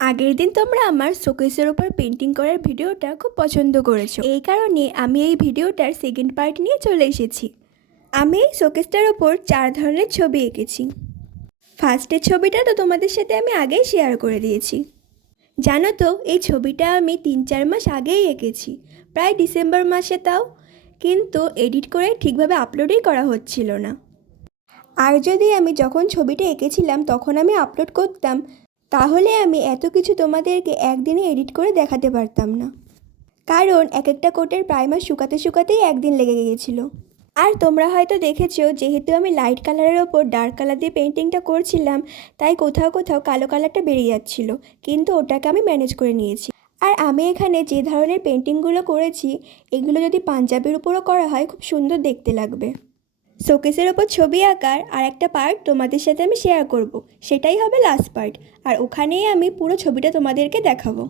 আগের দিন তোমরা আমার শোকেসের ওপর পেন্টিং করার ভিডিওটা খুব পছন্দ করেছো, এই কারণে আমি এই ভিডিওটার সেকেন্ড পার্ট নিয়ে চলে এসেছি। আমি এই শোকেসটার ওপর 4 ধরনের ছবি এঁকেছি। ফার্স্টের ছবিটা তো তোমাদের সাথে আমি আগেই শেয়ার করে দিয়েছি। জানো তো এই ছবিটা আমি 3-4 মাস আগেই এঁকেছি, প্রায় ডিসেম্বর মাসে তাও, কিন্তু এডিট করে ঠিকভাবে আপলোডই করা হচ্ছিল না। আর যদি আমি যখন ছবিটা এঁকেছিলাম তখন আমি আপলোড করতাম, তাহলে আমি এত কিছু তোমাদেরকে একদিনে এডিট করে দেখাতে পারতাম না, কারণ এক একটা কোটের প্রাইমার শুকাতেই একদিন লেগে গিয়েছিল। আর তোমরা হয়তো দেখেছো, যেহেতু আমি লাইট কালারের ওপর ডার্ক কালার দিয়ে পেন্টিংটা করছিলাম, তাই কোথাও কোথাও কালো কালারটা বেরিয়ে যাচ্ছিলো, কিন্তু ওটাকে আমি ম্যানেজ করে নিয়েছি। আর আমি এখানে যে ধরনের পেন্টিংগুলো করেছি, এগুলো যদি পাঞ্জাবির উপরও করা হয় খুব সুন্দর দেখতে লাগবে। শোকেসের ওপর ছবি আঁকার আর একটা পার্ট তোমাদের সাথে আমি শেয়ার করব, সেটাই হবে লাস্ট পার্ট, আর ওখানেই আমি পুরো ছবিটা তোমাদেরকে দেখাবো।